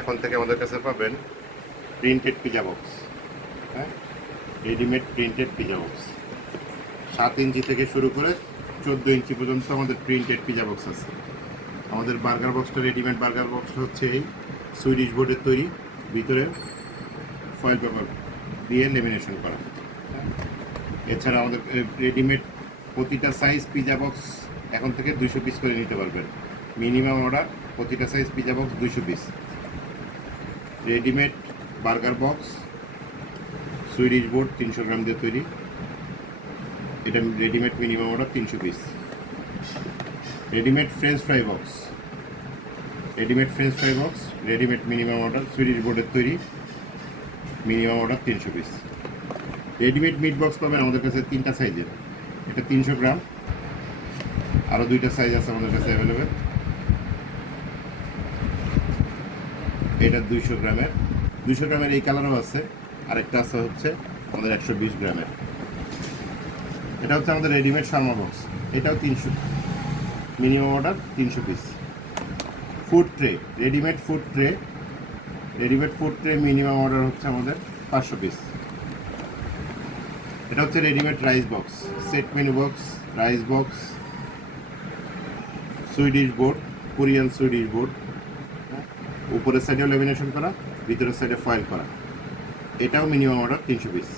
এখন থেকে আমাদের কাছে পাবেন প্রিন্টেড পিজা বক্স, হ্যাঁ, রেডিমেড প্রিন্টেড পিজা বক্স 7 ইঞ্চি থেকে শুরু করে 14 ইঞ্চি পর্যন্ত আমাদের প্রিন্টেড পিজা বক্স আছে। আমাদের বার্গার বক্সটা, রেডিমেড বার্গার বক্স হচ্ছে এই সুইডিশ বোর্ডের তৈরি, ভিতরে ফয়েল পেপার দিয়ে লেমিনেশন করা। এছাড়া আমাদের রেডিমেড প্রতিটা সাইজ পিজা বক্স এখন থেকে 200 পিস করে নিতে পারবেন। মিনিমাম অর্ডার প্রতিটা size pizza box 200 piece. Readymade burger box Swedish board 300 গ্রাম দিয়ে তৈরি, এটা readymade minimum order 300 piece. Readymade French fry box, readymade minimum order Swedish বোর্ডের তৈরি, minimum order 300 piece. Readymade meat box পাবেন আমাদের কাছে 3টা সাইজের, এটা 300 গ্রাম, আরও 2টা সাইজ আছে আমাদের কাছে অ্যাভেলেবেল। এটা 200 গ্রামের এই কালারও আছে, আরেকটা আছে হচ্ছে আমাদের 120 গ্রামের। এটা হচ্ছে আমাদের রেডিমেড শার্মা বক্স, এটাও 300, minimum order 300 piece. Food tray, readymade food tray minimum order হচ্ছে আমাদের 500 পিস। এটা হচ্ছে readymade rice box, set menu box, rice box, Swedish board, Korean Swedish board, উপরের সাইডেও লেমিনেশন করা, ভিতরের সাইডে ফয়েল করা, এটাও মিনিমাম অর্ডার 300 পিস।